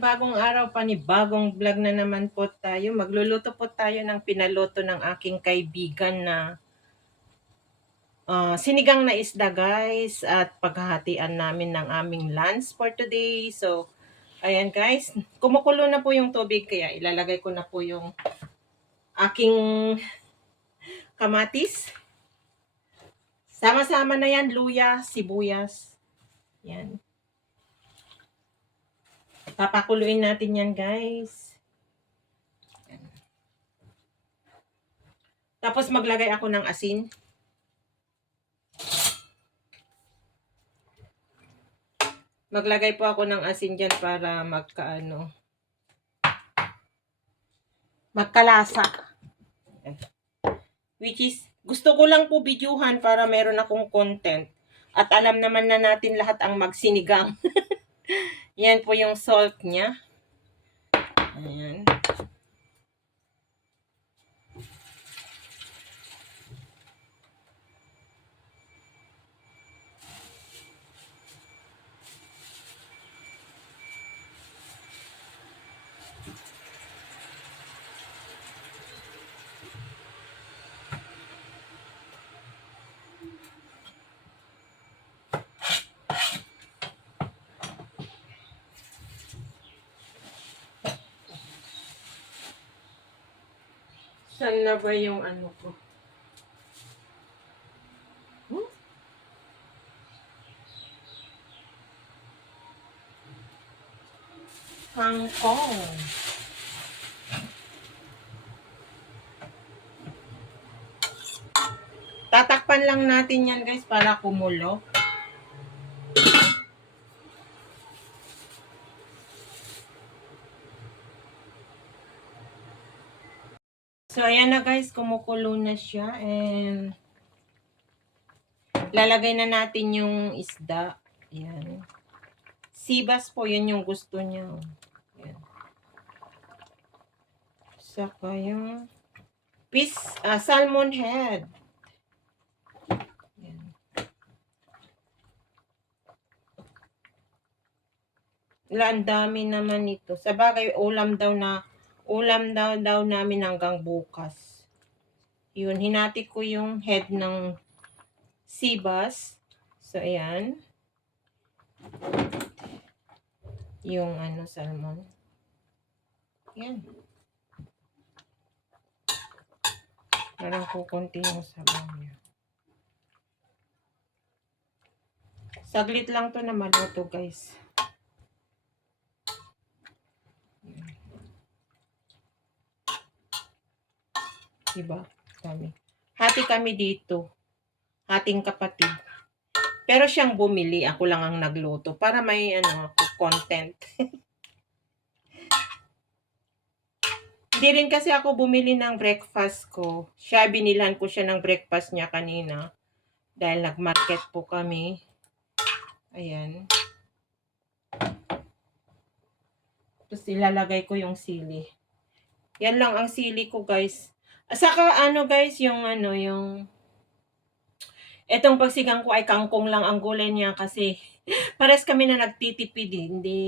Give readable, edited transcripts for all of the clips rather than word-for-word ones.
panibagong araw, panibagong vlog na naman po tayo. Magluluto po tayo ng pinaloto ng aking kaibigan na sinigang na isda guys at paghahatian namin ng aming lunch for today. So, ayan guys, kumukulo na po yung tubig kaya ilalagay ko na po yung aking kamatis. Sama-sama na yan, luya, sibuyas. Yan. Papakuluin natin yan guys. Tapos maglagay ako ng asin. Maglagay po ako ng asin dyan para magkalasa. Which is, gusto ko lang po videohan para meron akong content. At alam naman na natin lahat ang magsinigang. Yan po yung salt niya. Ayan. Saan na ba yung ano ko? Kangkong. Tatakpan lang natin yan guys para kumulo. So, ayan na guys, kumukulo na siya and lalagay na natin yung isda. Ayan. Sibas po, yun yung gusto niya. Ayan. Saka yung salmon head. Ayan. Ang dami naman ito. Sa bagay, ulam daw namin hanggang bukas. Yun, hinati ko yung head ng sibas. So, ayan. Yung salmon. Ayan. Parang kukunti yung sabaw niya. Saglit lang to na maluto guys. Diba? Hati kami dito. Hating kapatid. Pero siyang bumili, ako lang ang nagluto para may content. Hindi rin kasi ako bumili ng breakfast ko. Binilhan ko siya ng breakfast niya kanina. Dahil nag-market po kami. Ayan. Tapos ilalagay ko yung sili. Yan lang ang sili ko guys. Saka guys, yung etong pagsigang ko ay kangkong lang ang gulay niya kasi pares kami na nagtitipid eh. Hindi,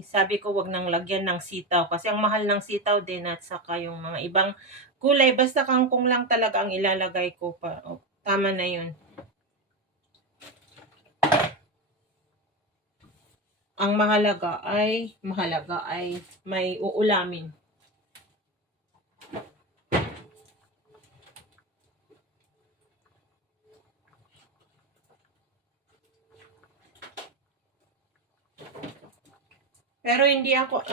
sabi ko wag nang lagyan ng sitaw kasi ang mahal ng sitaw din at saka yung mga ibang gulay. Basta kangkong lang talaga ang ilalagay ko pa. Oh, tama na yun. Ang mahalaga ay may uulamin. Pero hindi ako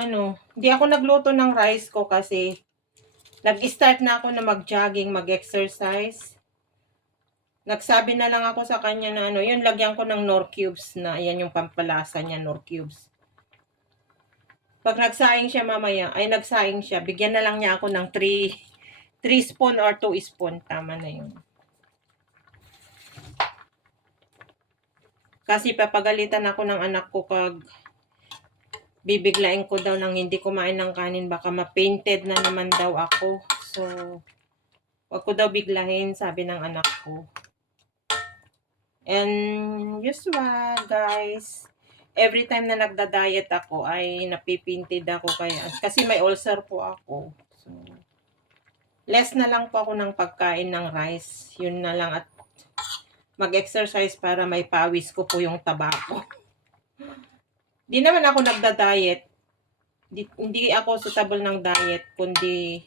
nagluto ng rice ko kasi nag-start na ako na mag-jogging, mag-exercise. Nagsabi na lang ako sa kanya na yun, lagyan ko ng Knorr cubes na, ayan yung pampalasa niya, Knorr cubes. Pag nagsaing siya, bigyan na lang niya ako ng 3 spoon or 2 spoon, tama na yun. Kasi papagalitan ako ng anak ko pag bibiglain ko daw ng hindi kumain ng kanin, baka ma-painted na naman daw ako. So, wag ko daw biglahin, sabi ng anak ko. And usual guys, every time na nagda-diet ako ay napipinted ako kaya kasi may ulcer po ako. So, less na lang po ako ng pagkain ng rice. Yun na lang at mag-exercise para may pawis ko po yung tabako. Di naman ako nagda-diet. Hindi ako suitable ng diet, kundi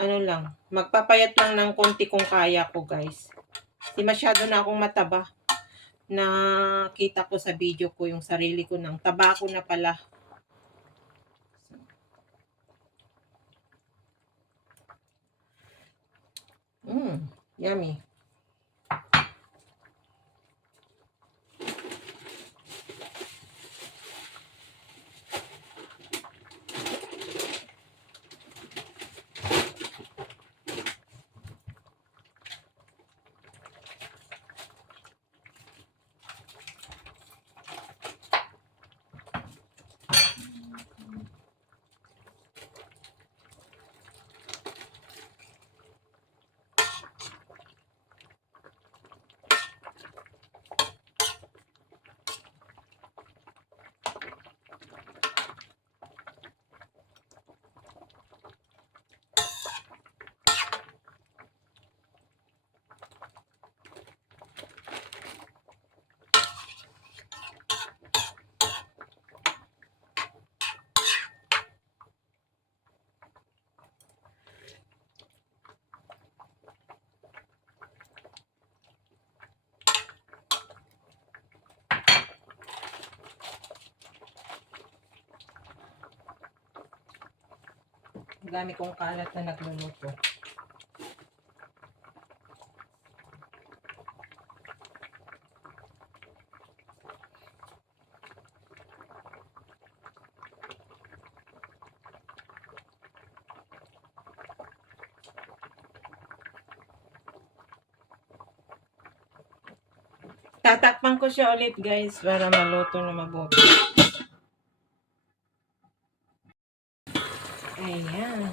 ano lang, magpapayat lang ng konti kung kaya ko, guys. Di masyado na akong mataba. Nakita ko sa video ko yung sarili ko ng taba ko na pala. Yummy. Dami kong kalat na nagluluto. Tatakpan ko siya ulit, guys, para maluto na mabuti. Ayan.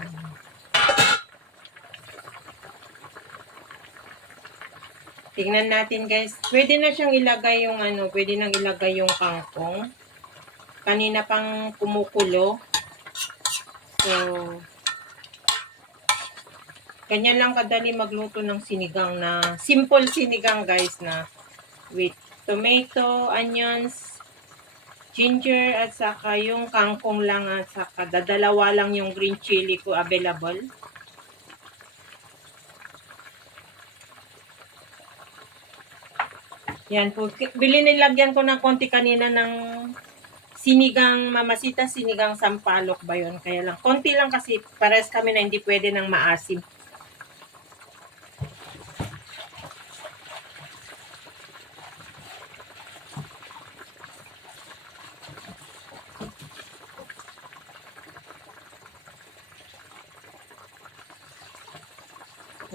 Tingnan natin, guys. Pwede na siyang ilagay yung pwede nang ilagay yung kangkong. Kanina pang kumukulo. So, ganyan lang kadali magluto ng sinigang na, simple sinigang, guys, na with tomato, onions, ginger, at saka yung kangkong lang, at saka dadalawa lang yung green chili ko available. Yan po. Nilagyan ko ng konti kanina ng sinigang mamasita, sinigang sampalok ba yun? Kaya lang, konti lang kasi pares kami na hindi pwede ng maasim.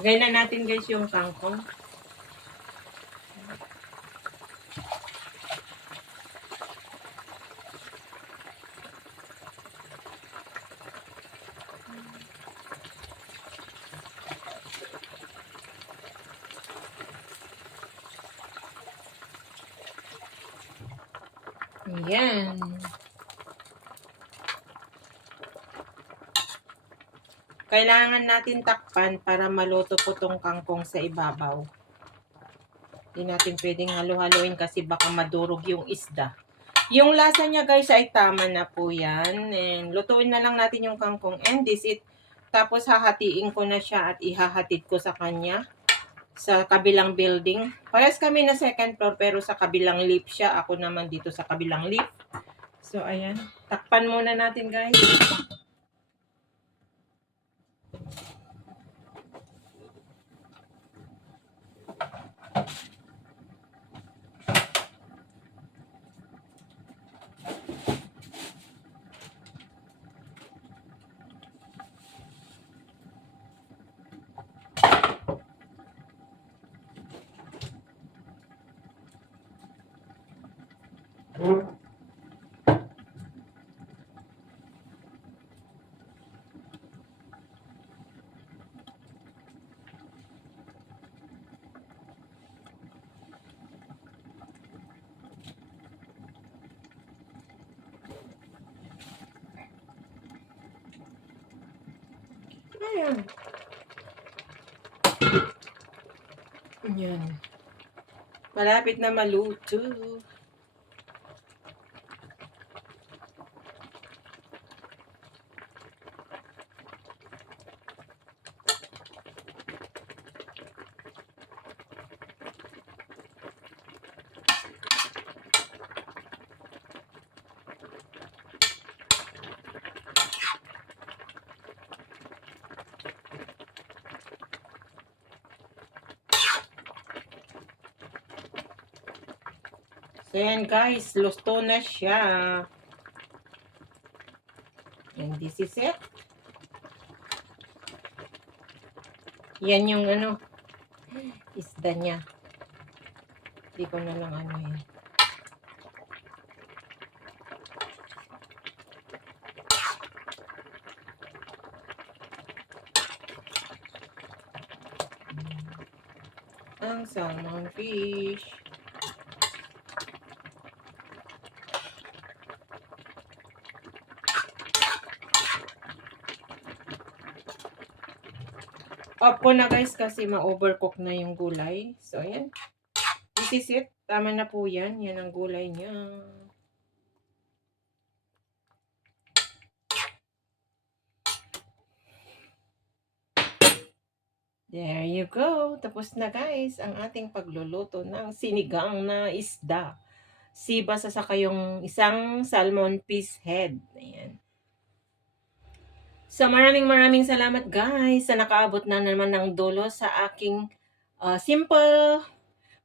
Lagay na natin, guys, yung kangkong. Ayan. Kailangan natin takpan para maluto po tong kangkong sa ibabaw. Hindi natin pwedeng halo-haloin kasi baka madurog yung isda. Yung lasa niya, guys, ay tama na po yan. And lutuin na lang natin yung kangkong. And this it. Tapos hahatiin ko na siya at ihahatid ko sa kanya sa kabilang building. Parehas kami na second floor pero sa kabilang lift siya. Ako naman dito sa kabilang lift. So, ayan. Takpan muna natin, guys. Ayan. Ayan. Malapit na maluto. So, yan guys, luto na siya. And this is it. Yan yung ano, isda niya. Hindi ko na lang ano yun. Ang salmon fish. Off ko na guys kasi ma-overcook na yung gulay. So, ayan. This is it. Tama na po yan. Yan ang gulay niya. There you go. Tapos na guys ang ating pagluluto ng sinigang na isda. Sibas sa saka yung isang salmon piece head. Ayan. So maraming salamat guys sa nakaabot na naman ng dulo sa aking simple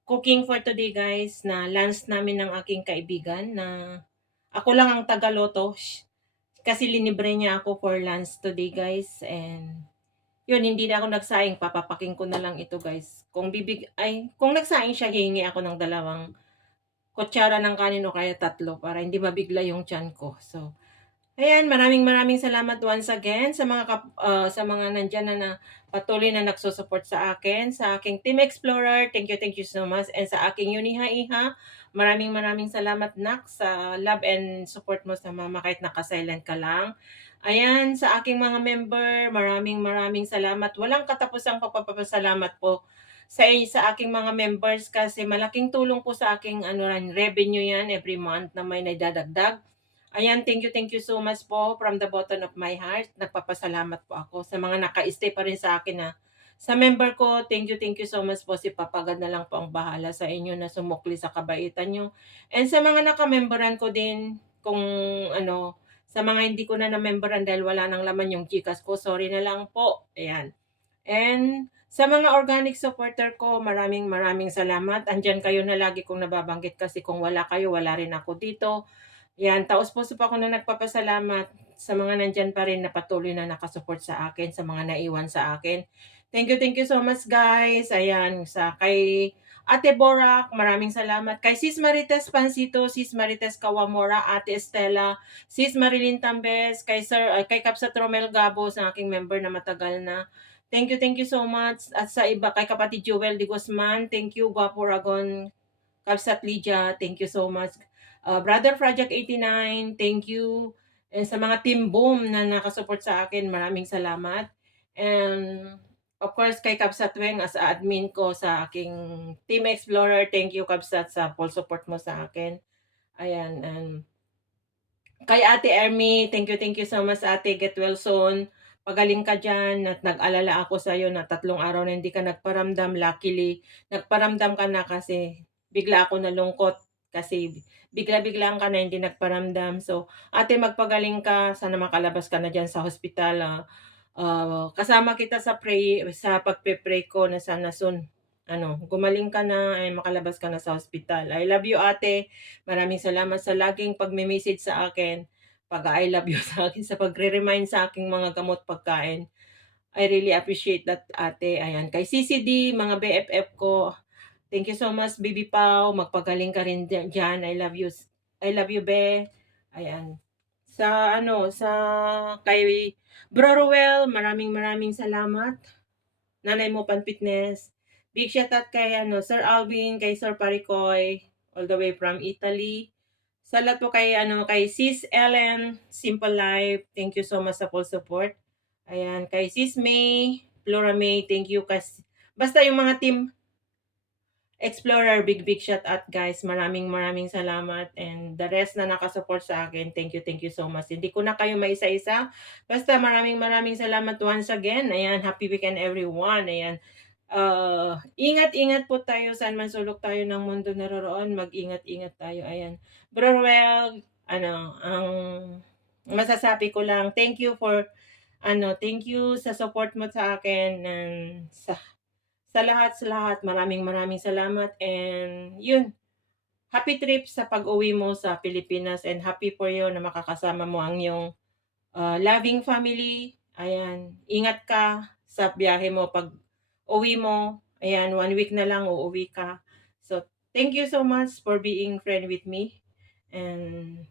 cooking for today guys, na lunch namin ng aking kaibigan na ako lang ang tagaloto kasi linibre niya ako for lunch today guys. And yun, hindi na ako nagsaing, papapaking ko na lang ito guys. Kung nagsaing siya, hihingi ako ng 2 kutsara ng kanin o kaya 3 para hindi mabigla yung tiyan ko. So ayan, maraming salamat once again sa sa mga nandiyan na patuloy na nagsusupport sa akin, sa aking Team Explorer. Thank you so much. And sa aking Uniha-Iha, maraming salamat nak sa love and support mo sa mama kahit naka-silent ka lang. Ayan, sa aking mga member, maraming salamat. Walang katapusang pagpapasalamat po sa aking mga members kasi malaking tulong po sa aking revenue yan every month na may naidadagdag. Ayan, thank you so much po from the bottom of my heart. Nagpapasalamat po ako sa mga naka-stay pa rin sa akin na sa member ko. Thank you so much po. Si Papa God na lang po ang bahala sa inyo na sumukli sa kabaitan nyo. And sa mga naka-memberan ko din, kung sa mga hindi ko na na-memberan dahil wala nang laman yung Gcash ko, sorry na lang po. Ayan. And sa mga organic supporter ko, maraming salamat. Andyan kayo na lagi kong nababanggit kasi kung wala kayo, wala rin ako dito. Yan, taos-puso pa ako na nagpapasalamat sa mga nandyan pa rin na patuloy na nakasupport sa akin, sa mga naiwan sa akin. Thank you so much guys. Ayan, kay Ate Borak, maraming salamat. Kay Sis Marites Pansito, Sis Marites Kawamora, Ate Estela, Sis Marilyn Tambes, kay Kapsat Romel Gabo, sa aking member na matagal na. Thank you so much. At sa iba, kay kapatid Joel de Guzman, thank you. Guapo Ragon, Kapsat Lydia, thank you so much. Brother Project 89, thank you. And sa mga Team Boom na nakasupport sa akin, maraming salamat. And of course, kay Kapsat Weng as admin ko sa aking Team Explorer, thank you Kapsat sa full support mo sa akin. Ayan, and kay Ate Ermi, thank you so much Ate, get well soon. Pagaling ka dyan, at nag-alala ako sa iyo na 3 araw na hindi ka nagparamdam. Luckily, nagparamdam ka na kasi bigla ako nalungkot kasi bigla-biglaan ka na hindi nagparamdam. So, ate, magpagaling ka. Sana makalabas ka na dyan sa hospital. Kasama kita sa pagpe-pray ko na sana soon. Gumaling ka na ay makalabas ka na sa hospital. I love you, ate. Maraming salamat sa laging pagme-message sa akin. Pag-I love you sa akin, sa pagre-remind sa aking mga gamot pagkain. I really appreciate that, ate. Ayan. Kay CCD, mga BFF ko, thank you so much, Baby Pau. Magpagaling ka rin dyan. I love you. I love you, be. Ayan. Sa kay Bro Ruel, maraming salamat. Nanay mo Pan Fitness. Big shout out kay Sir Alvin, kay Sir Paricoy, all the way from Italy. Sa lahat po kay Sis Ellen, Simple Life. Thank you so much sa full support. Ayan, kay Sis May, Flora May, thank you basta yung mga team Explorer, big shout out guys. Maraming salamat and the rest na nakasupport sa akin, thank you so much. Hindi ko na kayo maisa-isa. Basta maraming salamat once again. Ayan, happy weekend everyone. Ayan. Ingat-ingat po tayo saan man sulok tayo ng mundo naroroon. Mag-ingat-ingat tayo. Ayan. Bro Well, ang masasabi ko lang, thank you sa support mo sa akin and sa lahat, maraming salamat and yun, happy trip sa pag-uwi mo sa Pilipinas and happy for you na makakasama mo ang iyong loving family. Ayan, ingat ka sa biyahe mo pag uwi mo. Ayan, 1 week na lang uuwi ka. So, thank you so much for being friend with me and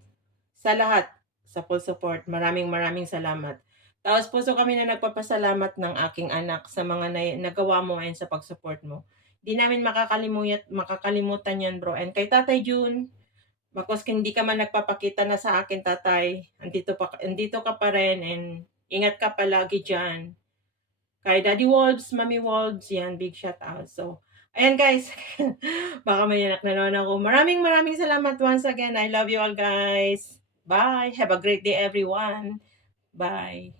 sa lahat, sa full support, maraming salamat. Taos-puso kami na nagpapasalamat ng aking anak sa mga nagawa mo and sa pag-support mo. Di namin makakalimutan yan bro. And kay Tatay June, bakos hindi ka man nagpapakita na sa akin tatay, andito ka pa rin and ingat ka palagi dyan. Kay Daddy Wolves, Mommy Wolves, yan, big shout out. So, ayan guys, baka may anak na naman ako. Maraming salamat once again. I love you all guys. Bye. Have a great day everyone. Bye.